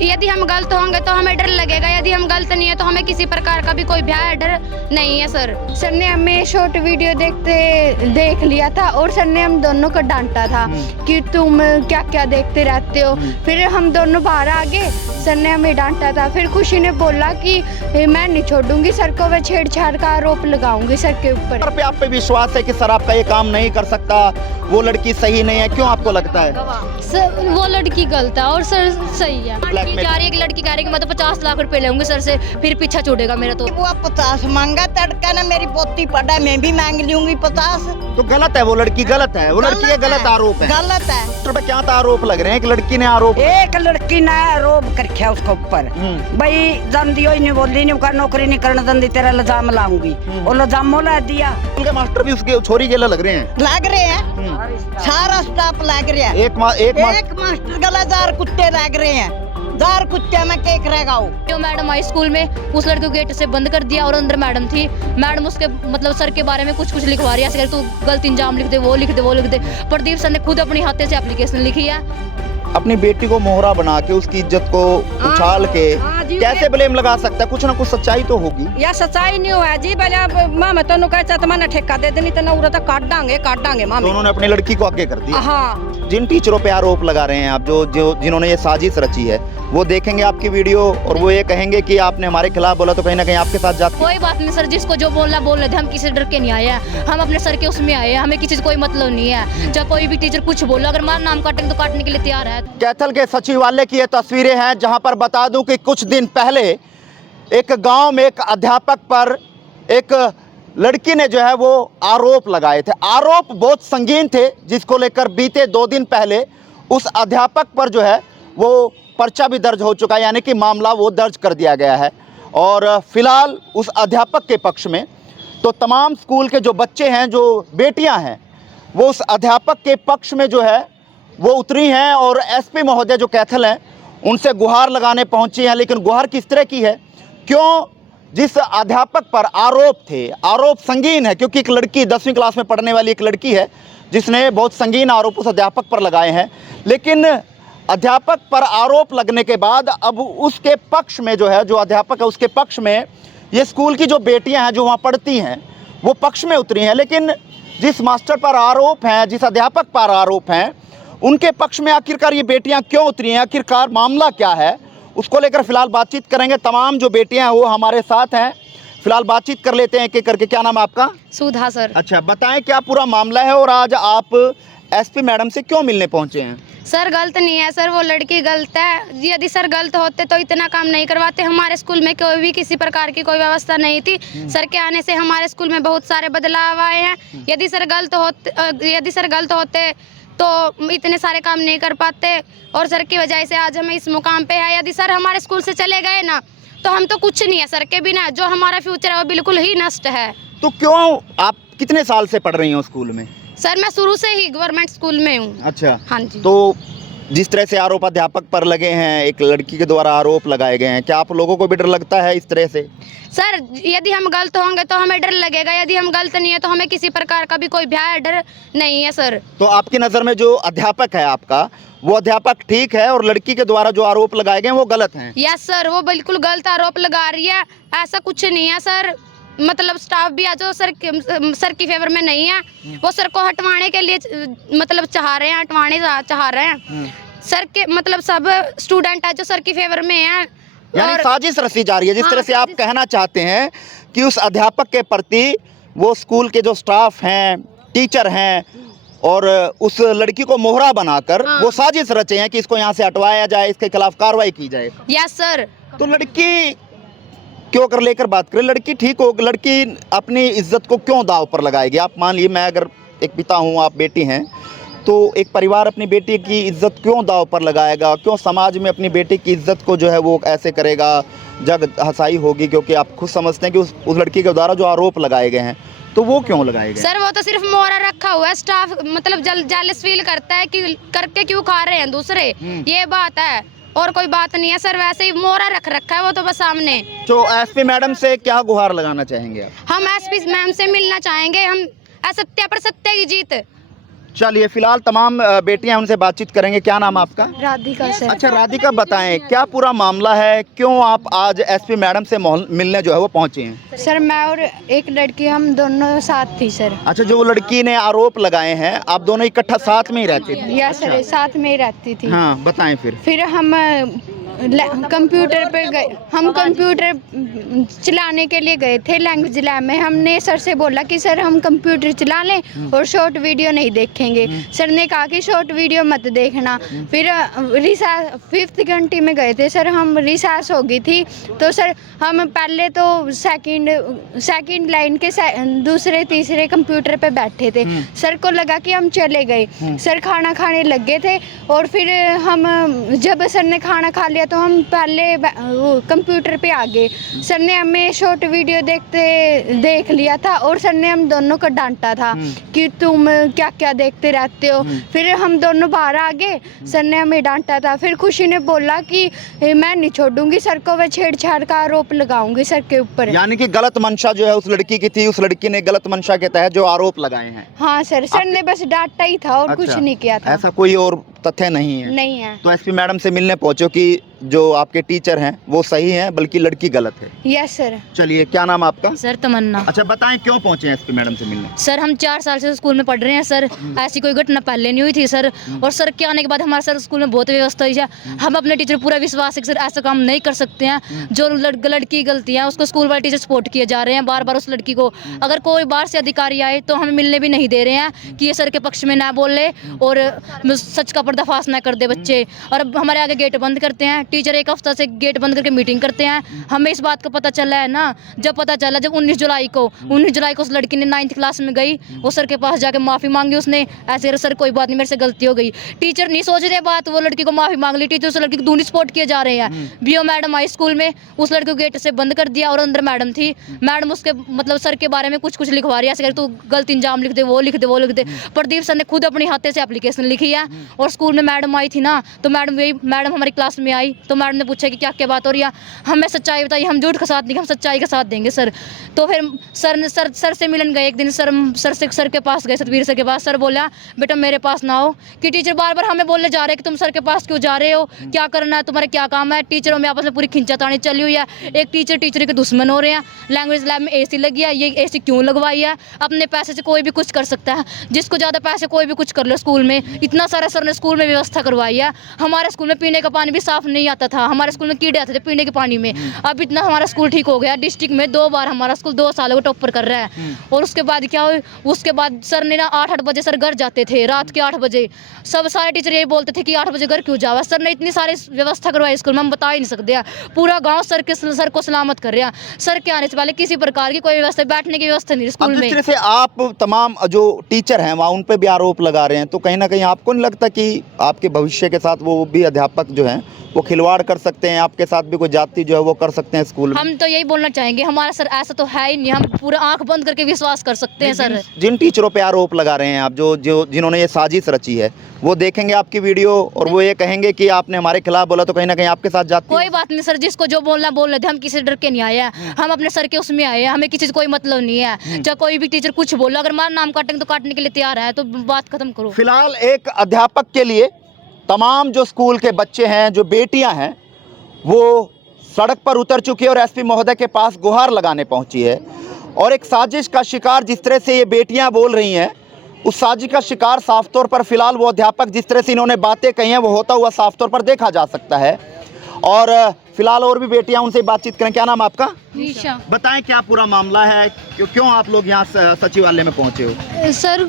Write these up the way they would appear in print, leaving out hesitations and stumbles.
यदि हम गलत होंगे तो हमें डर लगेगा, यदि हम गलत नहीं है तो हमें किसी प्रकार का भी कोई भय डर नहीं है। सर ने हमें शॉर्ट वीडियो देख लिया था और सर ने हम दोनों को डांटा था कि तुम क्या क्या देखते रहते हो। फिर हम दोनों बाहर आ गए, सर ने हमें डांटा था। फिर खुशी ने बोला कि मैं नहीं छोड़ूंगी सर को, वह छेड़छाड़ का आरोप लगाऊंगी सर के ऊपर। आप पे विश्वास है कि सर आपका ये काम नहीं कर सकता, वो लड़की सही नहीं है, क्यों आपको लगता है? सर वो लड़की गलत है और सर सही है। जा रही है, एक लड़की कह रही है कि मैं तो 50 लाख रुपए लूंगी सर से, फिर पीछा छोड़ेगा मेरा। तो वो 50 मांगा तड़का ना, मेरी पोती पड़ा, मैं भी मांग लूंगी 50। तो गलत है, वो लड़की गलत है, वो लड़की का गलत आरोप है। गलत है। क्या आरोप लग रहे हैं? एक लड़की ने आरोप रखा उसके ऊपर, भाई जंदी नहीं बोली, नहीं नौकरी नहीं करने दंदी, तेरा इल्जाम लाऊंगी। और इल्जाम मोला दिया। स्कूल के मास्टर भी उसके छोरी के लग रहे हैं, सारा स्टाफ लग रहा है। एक मास्टर गला 1000 कुत्ते लग रहे हैं, 1000 कुत्ते में केक रहेगा। जो मैडम आई स्कूल में, उस लड़के को गेट से बंद कर दिया और अंदर मैडम थी। मैडम उसके मतलब सर के बारे में कुछ लिखवा रही है, ऐसे तू गलत इंजाम लिख दे, वो लिख दे, वो लिख दे। प्रदीप सर ने खुद अपनी हाथे से एप्लीकेशन लिखी है। अपनी बेटी को मोहरा बना के उसकी इज्जत को उछाल के कैसे ब्लेम लगा सकता है? कुछ ना कुछ सच्चाई तो होगी। या सच्चाई नहीं हुआ जी, भले मां मैं तेन कह तो मैंने ठेका दे देनी, तेना उरा काट डांगे मां। तो उन्होंने अपनी लड़की को आगे कर दिया। हाँ। जिन टीचरों पे आरोप लगा रहे हैं आप, जो जिन्होंने ये साजिश रची है, वो देखेंगे आपकी वीडियो और वो ये कहेंगे कि आपने हमारे खिलाफ बोला, तो कहीं ना कहीं आपके साथ जाते। कोई बात नहीं सर, जिसको जो बोलना बोल रहे थे, हम किसी डर के नहीं आए हैं, हम अपने सर के उसमें आए हैं, हमें किसी से कोई मतलब नहीं है। चाहे कोई भी टीचर कुछ बोलो, अगर हमारा नाम काटेंगे तो काटने के लिए तैयार है। कैथल के सचिवालय की ये तस्वीरें हैं, जहां पर बता दूं कि कुछ दिन पहले एक गांव में एक अध्यापक पर एक लड़की ने जो है वो आरोप लगाए थे। आरोप बहुत संगीन थे, जिसको लेकर बीते 2 दिन पहले उस अध्यापक पर जो है वो पर्चा भी दर्ज हो चुका है, यानी कि मामला वो दर्ज कर दिया गया है। और फिलहाल उस अध्यापक के पक्ष में तो तमाम स्कूल के जो बच्चे हैं, जो बेटियां हैं, वो उस अध्यापक के पक्ष में जो है वो उतरी हैं और एसपी महोदय जो कैथल हैं उनसे गुहार लगाने पहुंची हैं। लेकिन गुहार किस तरह की है? क्यों? जिस अध्यापक पर आरोप थे, आरोप संगीन है, क्योंकि एक लड़की 10वीं क्लास में पढ़ने वाली एक लड़की है जिसने बहुत संगीन आरोप उस अध्यापक पर लगाए हैं। लेकिन अध्यापक पर आरोप लगने के बाद अब उसके पक्ष में जो है, जो अध्यापक है उसके पक्ष में ये स्कूल की जो बेटियां हैं जो वहाँ पढ़ती हैं वो पक्ष में उतरी हैं। लेकिन जिस मास्टर पर आरोप हैं, जिस अध्यापक पर आरोप हैं, उनके पक्ष में आखिरकार ये बेटियां क्यों उतरी हैं, आखिरकार मामला क्या है, उसको लेकर फिलहाल बातचीत करेंगे। तमाम जो बेटियां हैं वो हमारे साथ हैं, फिलहाल बातचीत कर लेते हैं एक-एक करके। क्या नाम है आपका? सुधा सर। अच्छा, बताएं क्या पूरा मामला है और आज आप एसपी मैडम से क्यों मिलने पहुंचे हैं? सर गलत नहीं है सर, वो लड़की गलत है। यदि सर गलत होते तो इतना काम नहीं करवाते। हमारे स्कूल में कोई भी किसी प्रकार की कोई व्यवस्था नहीं थी। सर के आने से हमारे स्कूल में बहुत सारे बदलाव आए हैं। यदि सर गलत होते तो इतने सारे काम नहीं कर पाते, और सर की वजह से आज हम इस मुकाम पे है। यदि सर हमारे स्कूल से चले गए ना तो हम तो कुछ नहीं है। सर के बिना जो हमारा फ्यूचर है वो बिल्कुल ही नष्ट है। तो क्यों? आप कितने साल से पढ़ रही हो स्कूल में? सर मैं शुरू से ही गवर्नमेंट स्कूल में हूँ। अच्छा, हाँ जी। तो जिस तरह से आरोप अध्यापक पर लगे हैं, एक लड़की के द्वारा आरोप लगाए गए हैं, क्या आप लोगों को भी डर लगता है इस तरह से? सर यदि हम गलत होंगे तो हमें डर लगेगा, यदि हम गलत नहीं है तो हमें किसी प्रकार का भी कोई भय डर नहीं है। सर तो आपकी नज़र में जो अध्यापक है आपका, वो अध्यापक ठीक है और लड़की के द्वारा जो आरोप लगाए गए हैं वो गलत हैं? यस सर, वो बिल्कुल गलत आरोप लगा रही है। ऐसा कुछ नहीं है सर, मतलब स्टाफ भी आज सर की फेवर में नहीं है। वो सर को हटवाने के लिए मतलब चाह रहे हैं। सर के मतलब सब स्टूडेंट है जो सर की फेवर में है। यानी साजिश रची जा रही है, जिस तरह से आप कहना चाहते हैं कि उस अध्यापक के प्रति वो स्कूल के जो स्टाफ हैं, टीचर हैं, और उस लड़की को मोहरा बनाकर वो साजिश रचे हैं कि इसको यहाँ से हटवाया जाए, इसके खिलाफ कार्रवाई की जाए। Yes sir. तो लड़की क्यों कर लेकर बात करें? लड़की ठीक हो, लड़की अपनी इज्जत को क्यों दाव पर लगाएगी? आप मान लीजिए मैं अगर एक पिता हूँ, आप बेटी हैं, तो एक परिवार अपनी बेटी की इज्जत क्यों दाव पर लगाएगा? क्यों समाज में अपनी बेटी की इज्जत को जो है वो ऐसे करेगा? जग हंसाई होगी, क्योंकि आप खुद समझते हैं कि उस लड़की के द्वारा जो आरोप लगाए गए हैं तो वो क्यों लगाए गए? सर वो तो सिर्फ मोहरा रखा हुआ है। स्टाफ मतलब जेलस फील करता है कि करके क्यों खा रहे हैं दूसरे, ये बात है और कोई बात नहीं है सर। वैसे ही मोहरा रख रखा है वो तो बस सामने। तो एसपी मैडम से क्या गुहार लगाना चाहेंगे आप? हम एसपी मैम से मिलना चाहेंगे। हम असत्य पर सत्य की जीत। चलिए फिलहाल तमाम बेटियां उनसे बातचीत करेंगे। क्या नाम आपका? राधिका सर। अच्छा राधिका, बताएं क्या पूरा मामला है, क्यों आप आज एसपी मैडम से मिलने जो है वो पहुंचे हैं? सर मैं और एक लड़की हम दोनों साथ थी सर। अच्छा, जो वो लड़की ने आरोप लगाए हैं, आप दोनों इकट्ठा साथ में ही रहते थे? या सर साथ में ही रहती थी। हाँ बताएं फिर हम कंप्यूटर पे गए, हम कंप्यूटर चलाने के लिए गए थे लैंग्वेज लैब में। हमने सर से बोला कि सर हम कंप्यूटर चला लें और शॉर्ट वीडियो नहीं देखेंगे। सर ने कहा कि शॉर्ट वीडियो मत देखना। फिर रिसार्स 5th घंटे में गए थे सर, हम रिसार्स हो गई थी तो सर हम पहले तो सेकंड लाइन के दूसरे तीसरे कंप्यूटर पे बैठे थे। सर को लगा कि हम चले गए। सर खाना खाने लग गए थे और फिर हम जब सर ने खाना खा लिया तो हम पहले कंप्यूटर पे आ गए। सर ने हमें शॉर्ट वीडियो देख लिया था और सर ने हम दोनों को डांटा था कि तुम क्या क्या देखते रहते हो। फिर हम दोनों बाहर आ गए, सर ने हमें डांटा था। फिर खुशी ने बोला कि मैं नहीं छोड़ूंगी सर को, वह छेड़छाड़ का आरोप लगाऊंगी सर के ऊपर। यानी कि गलत मंशा जो है उस लड़की की थी, उस लड़की ने गलत मंशा के तहत जो आरोप लगाए हैं। हाँ सर, सर ने बस डांटा ही था और कुछ नहीं किया था। ऐसा कोई और तथ्य नहीं है? नहीं है। तो एसपी मैडम से मिलने पहुंचो कि जो आपके टीचर हैं वो सही हैं बल्कि लड़की गलत है। Yes sir. चलिए क्या नाम आपका? सर तमन्ना। अच्छा बताएं क्यों पहुंचे एसपी मैडम से मिलने? सर हम 4 साल से स्कूल में पढ़ रहे हैं सर, ऐसी कोई घटना पहले नहीं हुई थी सर। और सर के आने के बाद हमारे सर स्कूल में बहुत व्यवस्था हुई है। हम अपने टीचर पूरा विश्वास है कि सर ऐसा काम नहीं कर सकते हैं। जो लड़की की गलती है उसको स्कूल वाले टीचर सपोर्ट किए जा रहे हैं बार बार उस लड़की को। अगर कोई बाहर से अधिकारी आए तो हमें मिलने भी नहीं दे रहे हैं कि ये सर के पक्ष में ना बोले और सच का पर्दाफाश ना कर दे बच्चे। और अब हमारे आगे गेट बंद करते हैं टीचर, एक हफ्ता से गेट बंद करके मीटिंग करते हैं। हमें इस बात का पता चला है ना, जब पता चला जब 19 जुलाई को उस लड़की ने 9th क्लास में गई, वो सर के पास जाके माफ़ी मांगी उसने, ऐसे सर कोई बात नहीं मेरे से गलती हो गई। टीचर नहीं सोच रहे बात, वो लड़की को माफ़ी मांग ली। टीचर उस लड़की को दूनी सपोर्ट किए जा रहे हैं। बीओ मैडम आई स्कूल में, उस लड़की को गेट से बंद कर दिया और अंदर मैडम थी। मैडम उसके मतलब सर के बारे में कुछ लिखवा रही है, ऐसे तू गलत इंजाम लिख दे, वो लिख दे, वो लिख दे। प्रदीप सर ने खुद अपनी हाथे से एप्लीकेशन लिखी है। और स्कूल में मैडम आई थी ना, तो मैडम हमारी क्लास में आई तो मैडम ने पूछा कि क्या क्या बात हो रही है। हमें सच्चाई बताइए, हम झूठ का साथ नहीं, हम सच्चाई का साथ देंगे सर। तो फिर सर से मिलन गए एक दिन। सर के पास गए, सतवीर सर के पास। सर बोला बेटा मेरे पास ना हो, कि टीचर बार बार हमें बोलने जा रहे हैं कि तुम सर के पास क्यों जा रहे हो, क्या करना है तुम्हारा, क्या काम है। टीचरों में आपस में पूरी खिंचातानी चली हुई है। एक टीचर के दुश्मन हो रहे हैं। लैंग्वेज लैब में AC लगी है, ये AC क्यों लगवाई है? अपने पैसे से कोई भी कुछ कर सकता है, जिसको ज़्यादा पैसे कोई भी कुछ कर लो। स्कूल में इतना सारा सर ने स्कूल में व्यवस्था करवाई है। हमारे स्कूल में पीने का पानी भी साफ नहीं आता था, हमारे स्कूल में कीड़े आते थे पीने के पानी में। अब इतना हमारा स्कूल ठीक हो गया, डिस्ट्रिक्ट में 2 बार हमारा स्कूल 2 सालों को टॉपर कर रहा है। और उसके बाद क्या हुआ, उसके बाद सर ने ना 8 बजे सर घर जाते थे, रात के 8 बजे। सब सारे टीचर यही बोलते थे कि 8 बजे घर क्यों जावा। सर ने इतनी सारी व्यवस्था करवाई स्कूल में, हम बता ही नहीं सकते। पूरा गाँव सर को सलामत कर रहे हैं। सर के आने से पहले किसी प्रकार की कोई व्यवस्था, बैठने की व्यवस्था नहीं स्कूल में। से आप तमाम जो टीचर हैं वहाँ उन पे भी आरोप लगा रहे हैं, तो कहीं ना कहीं आपको नहीं लगता कि आपके भविष्य के साथ वो भी अध्यापक जो हैं वो खिलवाड़ कर सकते हैं, आपके साथ भी कोई जाति जो है वो कर सकते हैं स्कूल में? हम तो यही बोलना चाहेंगे, हमारा सर ऐसा तो है ही नहीं, हम पूरा आंख बंद करके विश्वास कर सकते हैं सर। जिन टीचरों पे आरोप लगा रहे हैं आप, जो जिन्होंने ये साजिश रची है, वो देखेंगे आपकी वीडियो और वो ये कहेंगे कि आपने हमारे खिलाफ बोला, तो कहीं ना कहीं आपके साथ जाती है। कोई बात नहीं सर, जिसको जो बोलना बोल रहे थे, हम किसी डर के नहीं आए हैं। हम अपने सर के उसमें आए हैं, हमें किसी से कोई मतलब नहीं है। चाहे कोई भी टीचर कुछ बोलो, अगर हमारा नाम काटेंगे तो काटने के लिए तैयार है, तो बात खत्म करो। फिलहाल एक अध्यापक के लिए तमाम जो स्कूल के बच्चे हैं, जो बेटियां हैं, वो सड़क पर उतर चुकी है और एसपी महोदय के पास गुहार लगाने पहुंची है। और एक साजिश का शिकार जिस तरह से ये बेटियां बोल रही हैं, उस साजिश का शिकार साफ तौर पर फिलहाल वो अध्यापक जिस तरह से इन्होंने बातें कही हैं वो होता हुआ साफ तौर पर देखा जा सकता है। और फिलहाल और भी बेटियां उनसे बातचीत करें। क्या नाम आपका? रीशा। बताएं क्या पूरा मामला है, क्यों आप लोग यहाँ सचिवालय में पहुंचे हो? सर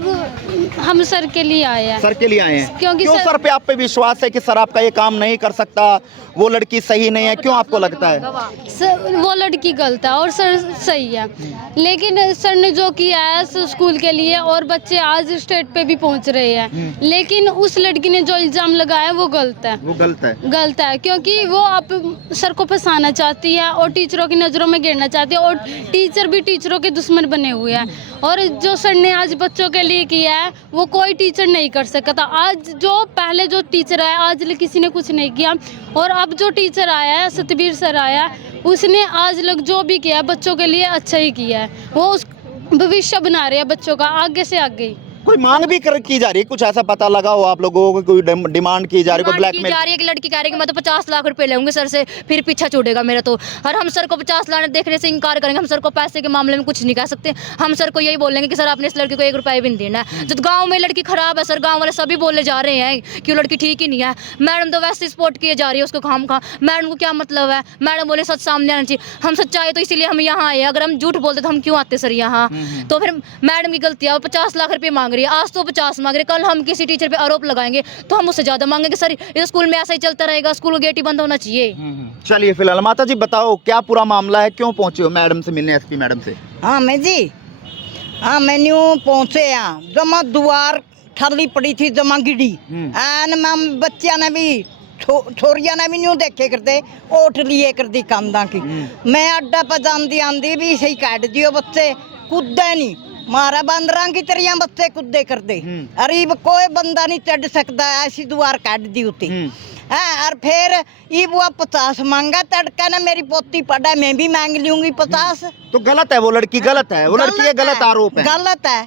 हम सर के लिए आए हैं। सर के लिए आए हैं क्योंकि क्यों सर पे आप पे विश्वास है कि सर आपका ये काम नहीं कर सकता, वो लड़की सही नहीं है, क्यों आपको लगता है? सर वो लड़की गलत है और सर सही है, लेकिन सर ने जो किया है स्कूल के लिए और बच्चे आज स्टेट पे भी पहुंच रहे हैं, लेकिन उस लड़की ने जो इल्जाम लगाया वो गलत है। वो गलत है क्योंकि वो आप सर को फंसाना चाहती है और टीचरों की नज़रों में गिरना चाहती है और टीचर भी टीचरों के दुश्मन बने हुए हैं। और जो सर ने आज बच्चों के लिए किया है वो कोई टीचर नहीं कर सकता। आज जो पहले जो टीचर आया आज किसी ने कुछ नहीं किया, और अब जो टीचर आया है सतबीर सर आया, उसने आज लग जो भी किया है बच्चों के लिए अच्छा ही किया है। वो उस भविष्य बना रहे हैं बच्चों का आगे से आगे। कोई मांग भी की जा रही है, कुछ ऐसा पता लगा हो आप लोगों को, कोई डिमांड की जा रही है, कोई डिमांड की ब्लैकमेल? जा रही है कि लड़की कह रही है कि मैं तो 50 लाख रुपए लूंगी सर से, फिर पीछा छूटेगा मेरा तो। और हम सर को 50 लाख देखने से इनकार करेंगे, हम सर को पैसे के मामले में कुछ नहीं कह सकते। हम सर को यही बोलेंगे कि सर आपने इस लड़की को 1 रुपया भी नहीं देना है। जब गाँव में लड़की खराब है सर, गाँव वाले सभी बोले जा रहे हैं कि वो लड़की ठीक ही नहीं है। मैडम तो वैसे सपोर्ट किए जा रही है उसको, खाम खा। मैडम को क्या मतलब है, मैडम बोले सच सामने आना चाहिए। हम सच्चाई तो इसीलिए हम यहाँ आए, अगर हम झूठ बोलते तो हम क्यों आते सर यहाँ। तो फिर मैडम की गलती है, वो 50 लाख रुपये मांग रही है, आज तो 50 मांग रही है, कल हम किसी टीचर पे आरोप लगाएंगे तो हम उससे ज्यादा मांगेंगे। सर इस स्कूल में ऐसा ही चलता रहेगा, स्कूल का गेट ही बंद होना चाहिए। चलिए फिलहाल माता जी बताओ क्या पूरा मामला है, क्यों पहुंचे हो मैडम से मिलने, एसपी मैडम से? हाँ मैं जी, हाँ मैन्यू पहुंचे यहाँ, जमा दुआर खाली पड़ी थी, जमा गिड़ी एन मैम बच्चिया ने भी छोरिया ने भी न्यू देखे करते, ओठ लिए कर दी कांदा की। मैं अड्डा पर जाती आंदी भी सही काट दियो, बच्चे कूदे नहीं, मारा बंदरा की तरह बच्चे कूदे करते। अरे कोई बंदा नहीं चढ़ सकता, ऐसी दुआर काट दी होती है। और फिर ये वो 50 मांगा, तड़का ना मेरी पोती पड़ा, मैं भी मांग लूंगी 50। तो गलत है, वो लड़की गलत है, वो लड़की के गलत आरोप है। गलत है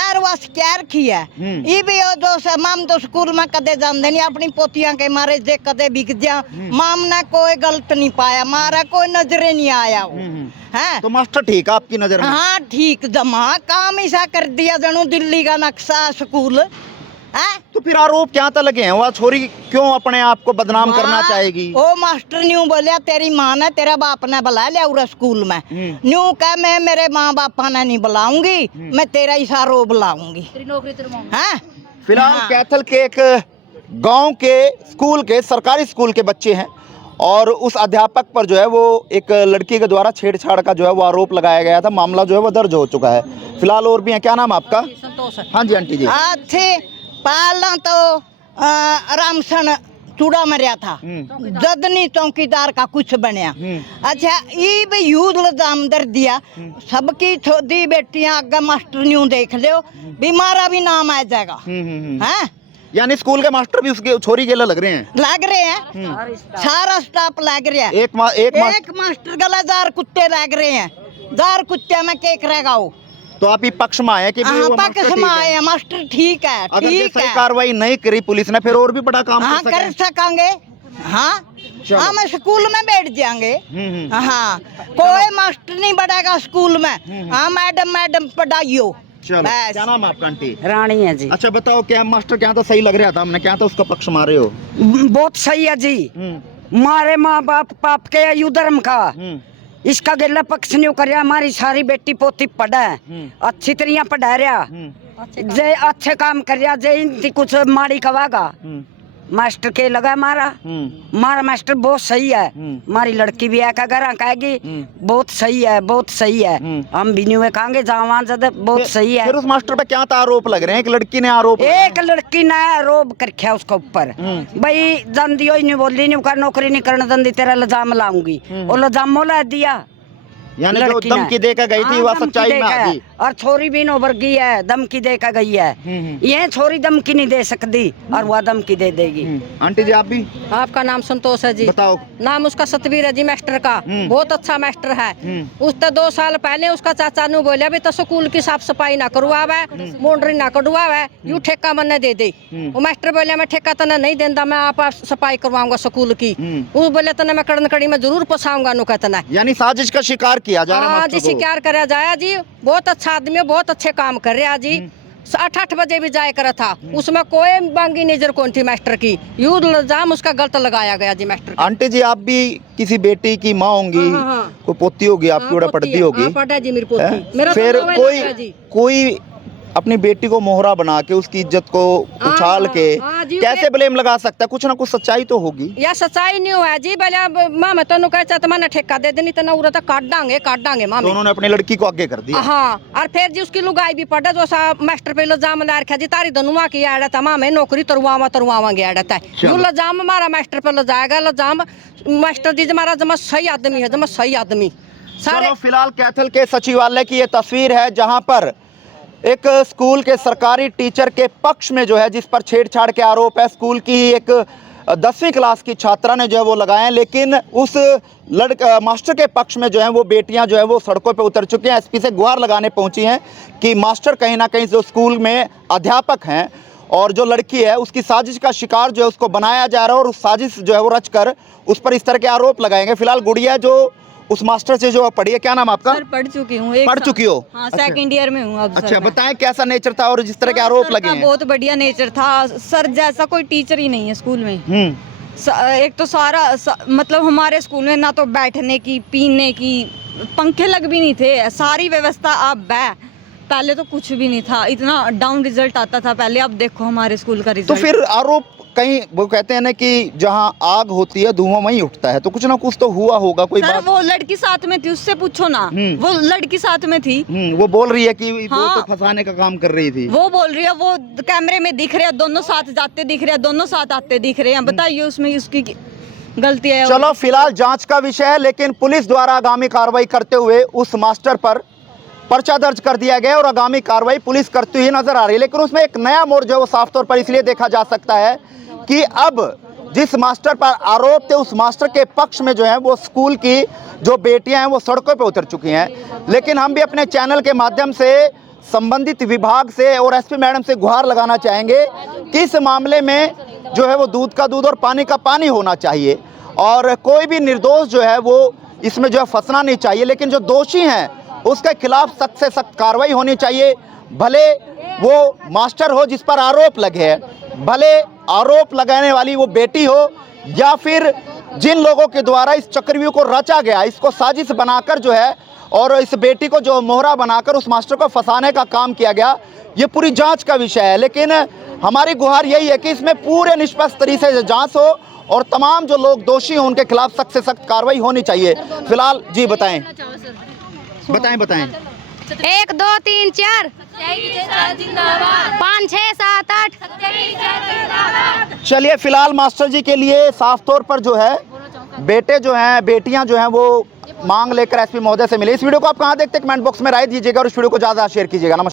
और वो क्या रखी है ये भी वो जो माम तो स्कूल में कदे जाते नहीं, अपनी पोतियां के मारे जे कदे बिक जा, माम ने कोई गलत नहीं पाया, मारा कोई नजरे नहीं आया वो है। तो मास्टर ठीक है आपकी नजर में? हाँ ठीक, जमा काम ऐसा कर दिया जनू दिल्ली का नक्शा स्कूल है। तो फिर आरोप क्या तो लगे हैं, वह छोरी क्यों अपने आप को बदनाम करना चाहेगी? ओ मास्टर न्यू बोलिया तेरी माँ ने तेरा बाप ने बुला लिया उरा स्कूल में, न्यू कह मैं मेरे माँ बापा ने नहीं बुलाऊंगी, मैं तेरा ही सारो बुलाऊंगी, तेरी नौकरी तेरे मांग। हाँ। फिलहाल कैथल के एक गांव के स्कूल के, सरकारी स्कूल के बच्चे हैं और उस अध्यापक पर जो है वो एक लड़की के द्वारा छेड़छाड़ का जो है वो आरोप लगाया गया था। मामला जो है वो दर्ज हो चुका है। फिलहाल और भी है, क्या नाम आपका? संतोष। हाँ जी आंटी जी। अच्छे पाला तो रामसन चूड़ा मरिया था, जदनी चौकीदार का कुछ बनया। अच्छा ये भी यूद लजाम दर दिया, सबकी दी बेटियां अगर मास्टर न्यू देख लो, बीमारा भी नाम आ जाएगा। हैं यानी स्कूल के मास्टर भी उसके छोरी के लिए लग रहे हैं? लग रहे हैं, सारा स्टाफ लग रहा है। एक मास्टर गला 1000 कुत्ते लग रहे हैं, 1000 कुत्ते में केक रहेगा वो। तो आप ही पक्ष में आए कि भी वो मास्टर ठीक है? मास्टर ठीक है, अगर ये ठीक सही है। कार्रवाई नहीं करी पुलिस ने, फिर और भी बड़ा काम हाँ कर सकेंगे। हाँ हम स्कूल में बैठ जाएंगे। हाँ कोई मास्टर नहीं बढ़ेगा स्कूल में। हाँ मैडम पढ़ाइयो। चलो क्या नाम है आपका आंटी? रानी है जी। अच्छा बताओ, क्या मास्टर क्या तो सही लग रहा था, हमने क्या तो उसका पक्ष मारे हो? बहुत सही है जी, मारे माँ बाप के युधर्म का इसका गिला पक्ष नहीं कर, हमारी सारी बेटी पोती पढ़ा है, अच्छी तरह पढ़ा रहा, जे अच्छे काम कर रहा, जे इनकी कुछ माड़ी कवागा मास्टर के लगा मारा मास्टर बहुत सही है। हमारी लड़की भी है घर कहेगी बहुत सही है, बहुत सही है, हम भी नहीं कहेंगे जहाँ बहुत सही है। फिर उस मास्टर पे क्या आरोप लग रहे हैं? एक लड़की ने आरोप आरोप कर उसके ऊपर, भाई जंदी नहीं बोली नहीं कर, नौकरी नहीं करने दंदी तेरा लजाम लाऊंगी, और लजाम मोला दिया, यानी जो धमकी देकर गई थी वह सच्चाई में आ गई। और छोरी भी नौबर गई है, धमकी देकर गई है। ये छोरी धमकी नहीं दे सकती और वह धमकी दे देगी। आंटी जी आप भी? आपका नाम संतोष है जी। बताओ। नाम उसका सतवीर है जी, मास्टर का बहुत अच्छा मास्टर है। उसने 2 साल पहले उसका चाचा ने बोला भी तो स्कूल की साफ सफाई ना करवावे, मोटरी ना कटवावे, यू ठेका मन दे दे। वो मास्टर बोले मैं ठेका तना नहीं देता, मैं आप सफाई करवाऊंगा स्कूल की। वो बोले तना मैं कड़न कड़ी में जरूर फंसाऊंगा नु कहतना। यानी साजिश का शिकार किया जा रहा है जी, शिकार करा जाया जी। बहुत अच्छा आदमी है, बहुत अच्छे काम कर रहा जी। 8-8 बजे भी जाया करा था, उसमें कोई बांगी नजर कौन थी मास्टर की, यूं इल्जाम उसका गलत लगाया गया जी मास्टर। आंटी जी आप भी किसी बेटी की माँ होंगी, कोई पोती होगी आपकी, उड़ा पड़ती होगी? पढ़ा जी मेरी पोती। मेरा फिर कोई अपनी बेटी को मोहरा बना के उसकी इज्जत को उछाल के कैसे ब्लेम लगा सकता है? कुछ ना कुछ सच्चाई तो होगी। या सच्चाई नहीं हुआ जी, बोले माँ मैं तेन कह चाहता मैंने ठेका दे देनी तो उरा तो काट डांगे माँ। तो उन्होंने अपनी लड़की को आगे कर दिया। हाँ और फिर जी उसकी लुगाई भी पड़ा, जो सा मास्टर पे इल्जाम ला रखा जी तारी धनुआ की आड़ा था, माँ मैं नौकरी तरवावा गया था। यू इल्जाम हमारा मास्टर पे लजाएगा, इल्जाम मास्टर जी हमारा जमा सही आदमी है, जमा सही आदमी सारे। फिलहाल कैथल के सचिवालय की ये तस्वीर है जहाँ पर एक स्कूल के सरकारी टीचर के पक्ष में जो है जिस पर छेड़छाड़ के आरोप है, स्कूल की ही एक 10वीं क्लास की छात्रा ने जो है वो लगाए हैं, लेकिन उस मास्टर के पक्ष में जो है वो बेटियां जो है वो सड़कों पे उतर चुकी हैं। एसपी से गुहार लगाने पहुंची हैं कि मास्टर कहीं ना कहीं जो स्कूल में अध्यापक हैं और जो लड़की है उसकी साजिश का शिकार जो है उसको बनाया जा रहा है और उस साजिश जो है वो रचकर उस पर इस तरह के आरोप लगाएंगे। फिलहाल गुड़िया जो उस मास्टर से जो पढ़ी है, क्या नाम आपका? सर पढ़ चुकी हूँ, पढ़ चुकी हो? हाँ, सेकंड ईयर में हूँ अब। अच्छा, बताएं कैसा नेचर था और जिस तरह के आरोप लगे हैं? बहुत बढ़िया नेचर था सर, जैसा कोई टीचर ही नहीं है स्कूल में। एक तो मतलब हमारे स्कूल में ना तो बैठने की, पीने की, पंखे लग भी नहीं थे, सारी व्यवस्था अब है। पहले तो कुछ भी नहीं था, इतना डाउन रिजल्ट आता था पहले, अब देखो हमारे स्कूल का रिजल्ट। तो फिर आरोप कहीं वो कहते हैं ना कि जहां आग होती है धुआं वहीं उठता है, तो कुछ ना कुछ तो हुआ होगा कोई सर बात। वो लड़की साथ में थी, उससे पूछो ना, वो लड़की साथ में थी। वो बोल रही है कि हाँ, वो तो फंसाने का काम कर रही थी। वो बोल रही है, वो कैमरे में दिख रहे हैं, दोनों साथ जाते दिख रहे हैं, दोनों साथ आते दिख रहे हैं। बताइए उसमें उसकी गलती है? चलो फिलहाल जांच का विषय है, लेकिन पुलिस द्वारा आगामी कार्रवाई करते हुए उस मास्टर पर पर्चा दर्ज कर दिया गया और आगामी कार्रवाई पुलिस करती हुई नजर आ रही है। लेकिन उसमें एक नया मोड़ जो है वो साफ तौर पर इसलिए देखा जा सकता है कि अब जिस मास्टर पर आरोप थे उस मास्टर के पक्ष में जो है वो स्कूल की जो बेटियां हैं वो सड़कों पे उतर चुकी हैं। लेकिन हम भी अपने चैनल के माध्यम से संबंधित विभाग से और एसपी मैडम से गुहार लगाना चाहेंगे कि इस मामले में जो है वो दूध का दूध और पानी का पानी होना चाहिए और कोई भी निर्दोष जो है वो इसमें जो है फंसना नहीं चाहिए। लेकिन जो दोषी हैं उसके खिलाफ सख्त से सख्त कार्रवाई होनी चाहिए, भले वो मास्टर हो जिस पर आरोप लगे हैं, भले आरोप लगाने वाली वो बेटी हो या फिर जिन लोगों के द्वारा इस चक्रव्यूह को रचा गया, इसको साजिश बनाकर जो है और इस बेटी को जो मोहरा बनाकर उस मास्टर को फंसाने का काम किया गया, ये पूरी जांच का विषय है। लेकिन हमारी गुहार यही है कि इसमें पूरे निष्पक्ष तरीके से जांच हो और तमाम जो लोग दोषी हों उनके खिलाफ सख्त से सख्त कार्रवाई होनी चाहिए। फिलहाल जी बताएं बताएं बताएं। 1 2 3 4 5 6 7 8। चलिए फिलहाल मास्टर जी के लिए साफ तौर पर जो है बेटे जो हैं बेटियां जो हैं वो मांग लेकर एसपी महोदय से मिले। इस वीडियो को आप कहां देखते हैं कमेंट बॉक्स में राय दीजिएगा और इस वीडियो को ज़्यादा शेयर कीजिएगा। नमस्कार।